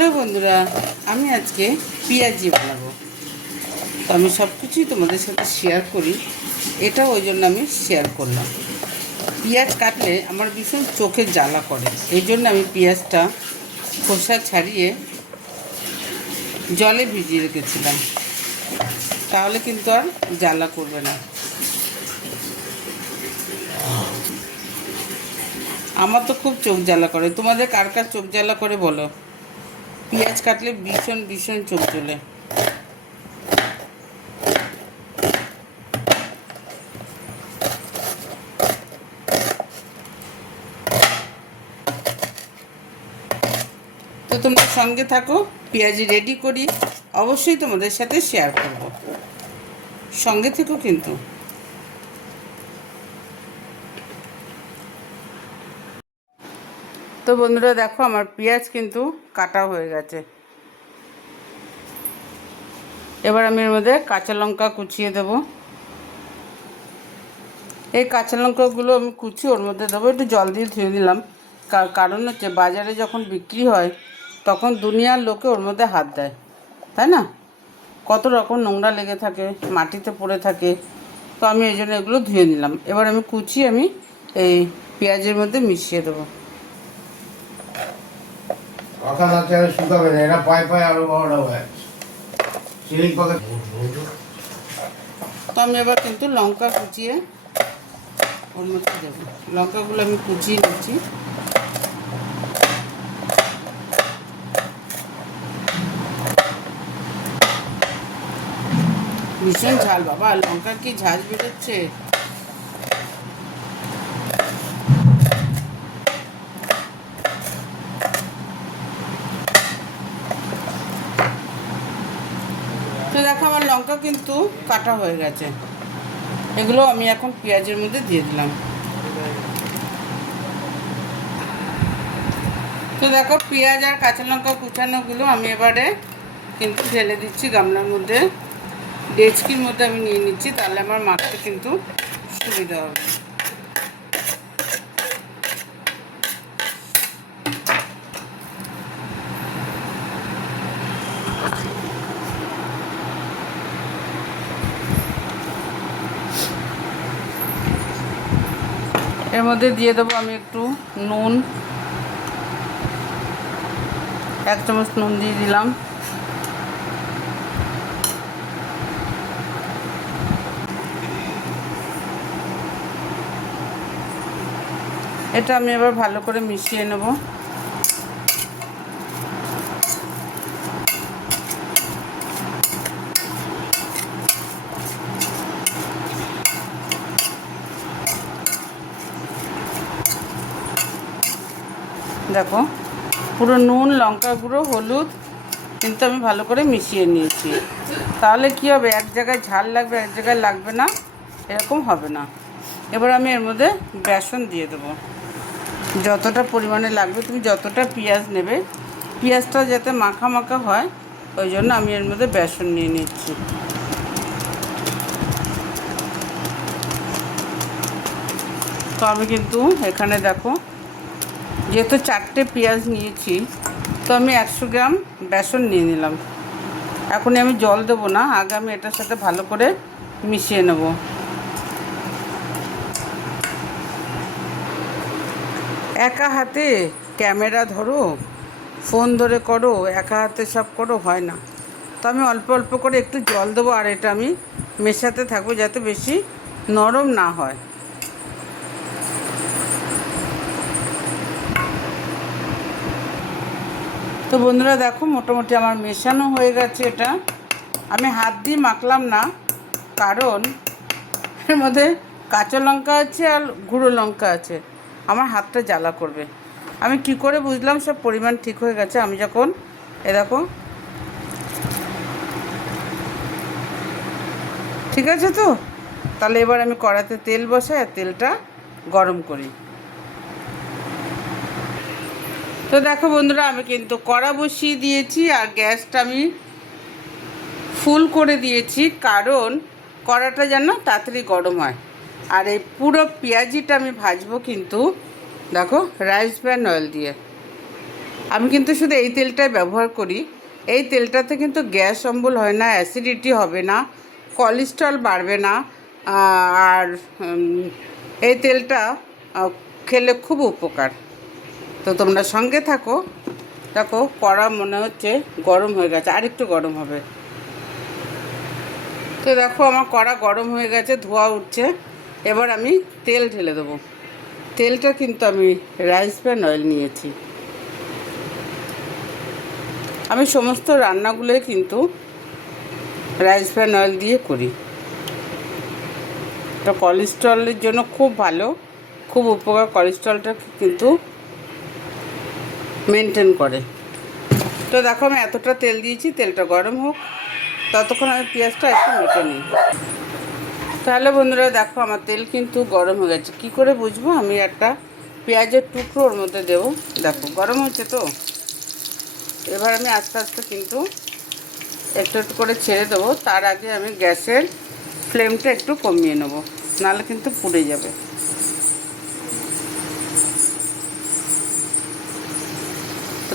Hello বন্ধুরা, আমি আজকে পেঁয়াজি বানাবো। তো আমি সব কিছুই তোমাদের সাথে শেয়ার করি, এটা ওই জন্য আমি শেয়ার করলাম। পেঁয়াজ কাটলে আমার ভীষণ চোখে জ্বালা করে, এই জন্য আমি পেঁয়াজটা খোসা ছাড়িয়ে জলে ভিজিয়ে রেখেছিলাম। তাহলে কিন্তু আর জ্বালা করবে না। আমার তো খুব চোখ জ্বালা করে। তোমাদের কার কার চোখ জ্বালা করে বলো? পেঁয়াজ কাটলে ভীষণ ভীষণ চোখ চলে তো তোমরা সঙ্গে থাকো, পেঁয়াজি রেডি করি। অবশ্যই তোমাদের সাথে শেয়ার করব। সঙ্গে থেকো কিন্তু। তো বন্ধুরা দেখো আমার পেঁয়াজ কিন্তু কাটা হয়ে গেছে। এবার আমি এর মধ্যে কাঁচা লঙ্কা কুচিয়ে দেব। এই কাঁচা লঙ্কাগুলো আমি কুচি ওর মধ্যে দেবো, একটু জল দিয়ে ধুয়ে দিলাম কারণ হচ্ছে বাজারে যখন বিক্রি হয়, তখন দুনিয়ার লোকে ওর মধ্যে হাত দেয়, তাই না? কত রকম নোংরা লেগে থাকে, মাটিতে পড়ে থাকে। তো আমি এই জন্য এগুলো ধুয়ে নিলাম। এবার আমি কুচি আমি এই পেঁয়াজের মধ্যে মিশিয়ে দেবো। না চালে শুকাবে না, এরা পায়ে পায়ে আরও বড় হয়ে সিলিং পাখা তো আমি এবার কিন্তু লঙ্কা কুচিয়ে ওর মধ্যে দেবো। লঙ্কাগুলো আমি কুচিয়ে নিচ্ছি। ভীষণ ঝাল বাবা লঙ্কা কি ঝাল বেরোচ্ছে তো দেখো আমার লঙ্কা কিন্তু কাটা হয়ে গেছে। এগুলো আমি এখন পেঁয়াজের মধ্যে দিয়ে দিলাম। তো দেখো, পেঁয়াজ আর কাঁচা লঙ্কা কুচানোগুলো আমি এবারে কিন্তু ঢেলে দিচ্ছি গামলার মধ্যে। ডেচকির মধ্যে আমি নিয়ে নিচ্ছি, তাহলে আমার মাখতে কিন্তু সুবিধা হবে। এর মধ্যে দিয়ে দেবো আমি একটু নুন। এক চামচ নুন দিয়ে দিলাম। এটা আমি এবার ভালো করে মিশিয়ে নেব। দেখো, পুরো নুন, লঙ্কা গুঁড়ো, হলুদ কিন্তু আমি ভালো করে মিশিয়ে নিয়েছি। তাহলে কি হবে? এক জায়গায় ঝাল লাগবে এক জায়গায় লাগবে না, এরকম হবে না। এবার আমি এর মধ্যে বেসন দিয়ে দেবো। যতটা পরিমাণে লাগবে, তুমি যতটা পেঁয়াজ নেবে, পেঁয়াজটা যাতে মাখা মাখা হয়, ওই জন্য আমি এর মধ্যে বেসন নিয়ে নিচ্ছি। তো আমি কিন্তু এখানে দেখো যেহেতু চারটে পেঁয়াজ নিয়েছি, তো আমি একশো গ্রাম বেসন নিয়ে নিলাম। এখন আমি জল দেবো না, আগে আমি এটার সাথে ভালো করে মিশিয়ে নেব। একা হাতে ক্যামেরা ধরো, ফোন ধরে করো, একা হাতে সব করো, হয় না। তো আমি অল্প অল্প করে একটু জল দেবো, আর এটা আমি মেশাতে থাকব যাতে বেশি নরম না হয়। তো বন্ধুরা দেখো, মোটামুটি আমার মেশানো হয়ে গেছে এটা। আমি হাত দিয়ে মাখলাম না, কারণ এর মধ্যে কাঁচা লঙ্কা আছে আর গুঁড়ো লঙ্কা আছে। আমার হাতটা জ্বালা করবে। আমি কি করে বুঝলাম, সব পরিমাণ ঠিক হয়ে গেছে। আমি যখন, এ দেখো, ঠিক আছে তো? তাহলে এবার আমি কড়াতে তেল বসাই আর তেলটা গরম করি। তো দেখো বন্ধুরা, আমি কিন্তু কড়া বসিয়ে দিয়েছি আর গ্যাসটা আমি ফুল করে দিয়েছি, কারণ কড়াটা যেন তাড়াতাড়ি গরম হয়। আর এই পুরো পেঁয়াজিটা আমি ভাজবো কিন্তু, দেখো, রাইস ব্র্যান অয়েল দিয়ে। আমি কিন্তু শুধু এই তেলটাই ব্যবহার করি। এই তেলটাতে কিন্তু গ্যাস অম্বল হয় না, অ্যাসিডিটি হবে না, কোলেস্ট্রল বাড়বে না আর এই তেলটা খেলে খুব উপকার। তো তোমরা সঙ্গে থাকো। দেখো, কড়া মনে হচ্ছে গরম হয়ে গেছে আর একটু গরম হবে। তো দেখো, আমার কড়া গরম হয়ে গেছে, ধোয়া উঠছে। এবার আমি তেল ঢেলে দেবো। তেলটা কিন্তু আমি রাইস প্যান অয়েল নিয়েছি। আমি সমস্ত রান্নাগুলোই কিন্তু রাইস প্যান অয়েল দিয়ে করি। এটা কোলেস্ট্রলের জন্য খুব ভালো। খুব উপকার কোলেস্ট্রলটা কিন্তু মেনটেন করে। তো দেখো আমি এতটা তেল দিয়েছি, তেলটা গরম হোক। ততক্ষণ আমি পেঁয়াজটা একটু মেটে নিই। তাহলে বন্ধুরা দেখো আমার তেল কিন্তু গরম হয়ে গেছে। কী করে বুঝব? আমি একটা পেঁয়াজের টুকরো ওর মধ্যে দেবো। দেখো, গরম হচ্ছে তো। এবার আমি আস্তে আস্তে কিন্তু একটু একটু করে ছেড়ে দেবো। তার আগে আমি গ্যাসের ফ্লেমটা একটু কমিয়ে নেব। নাহলে কিন্তু পুড়ে যাবে।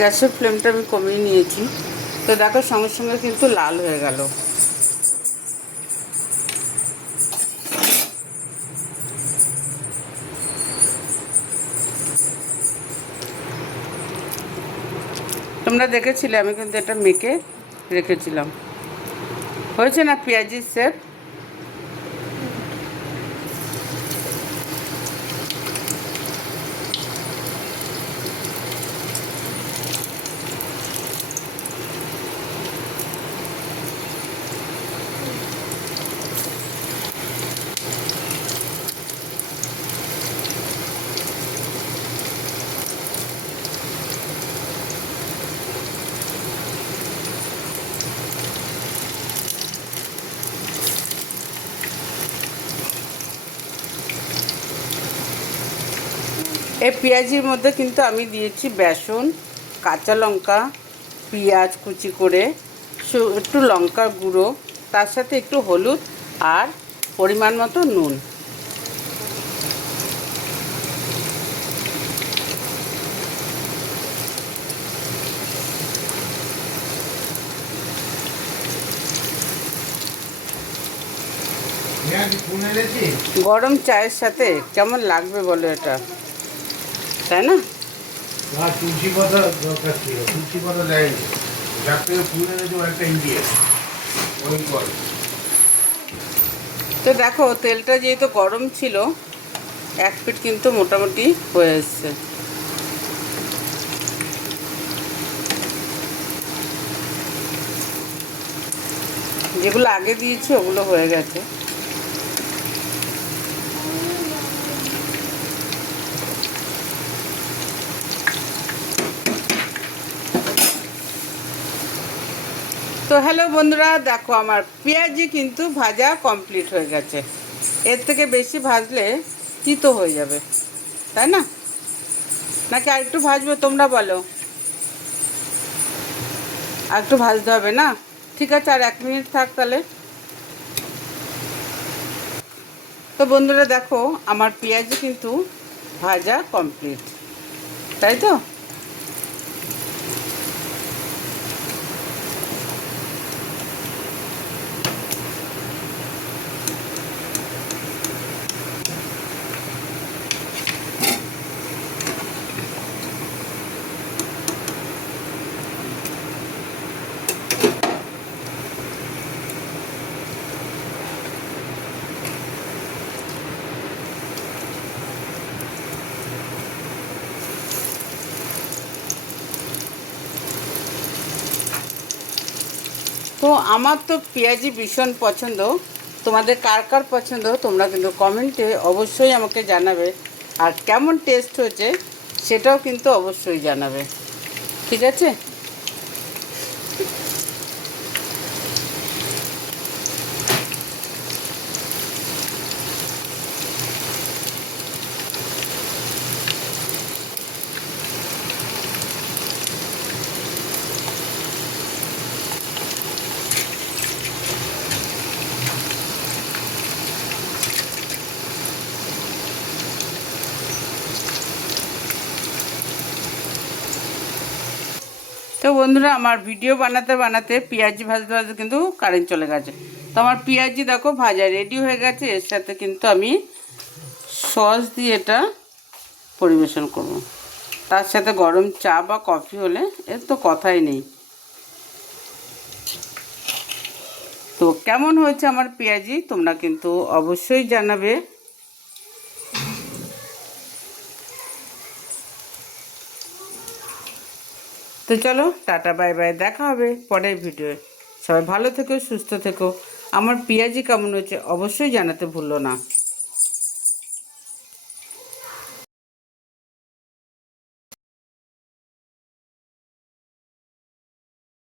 গ্যাসের ফ্লেমটা আমি কমিয়ে নিয়েছি। তো দেখো, সঙ্গে সঙ্গে কিন্তু লাল হয়ে গেল। তোমরা দেখেছিলে, আমি কিন্তু এটা মেখে রেখেছিলাম। হয়েছে না পেঁয়াজির সেপ এই পেঁয়াজির মধ্যে কিন্তু আমি দিয়েছি বেসন কাঁচা লঙ্কা পেঁয়াজ কুচি করে একটু লঙ্কার গুঁড়ো তার সাথে একটু হলুদ আর পরিমাণ মতো নুন। গরম চায়ের সাথে কেমন লাগবে বলো এটা? তাই না? তুলসী পাতা দরকার ছিল। তুলসী পাতা দেয়নি। যার থেকে ফুল এনেছি একটা ইন্ডিয়ান ওই কল তো দেখো তেলটা যেহেতু গরম ছিল এক পিঠ কিন্তু মোটামুটি হয়ে এসছে। যেগুলো আগে দিয়েছি ওগুলো হয়ে গেছে। তো হ্যালো বন্ধুরা, দেখো আমার পেঁয়াজি কিন্তু ভাজা কমপ্লিট হয়ে গেছে। এর থেকে বেশি ভাজলে তিতো হয়ে যাবে, তাই না? নাকি আর একটু ভাজবে তোমরা বলো? আর একটু ভাজতে হবে না? ঠিক আছে, আর এক মিনিট থাক তাহলে। তো বন্ধুরা দেখো, আমার পেঁয়াজি কিন্তু ভাজা কমপ্লিট তাই তো? তো আমার তো পেঁয়াজি ভীষণ পছন্দ। তোমাদের কার কার পছন্দ তোমরা কিন্তু কমেন্টে অবশ্যই আমাকে জানাবে। আর কেমন টেস্ট হয়েছে সেটাও কিন্তু অবশ্যই জানাবে। ঠিক আছে? বন্ধুরা, আমার ভিডিও বানাতে বানাতে পেঁয়াজি ভাজতে ভাজতে কিন্তু কারেন্ট চলে গেছে। তো আমার পেঁয়াজি দেখো ভাজা রেডি হয়ে গেছে, এর সাথে কিন্তু আমি সস দিয়ে এটা পরিবেশন করব। তার সাথে গরম চা বা কফি হলে এর তো কথাই নেই। তো কেমন হয়েছে আমার পেঁয়াজি তোমরা কিন্তু অবশ্যই জানাবে। তো চলো, টাটা, বাই বাই, দেখা হবে পরের ভিডিওয়ে। সবাই ভালো থেকো, সুস্থ থেকো। আমার পেঁয়াজি কেমন হয়েছে অবশ্যই জানাতে ভুলো না।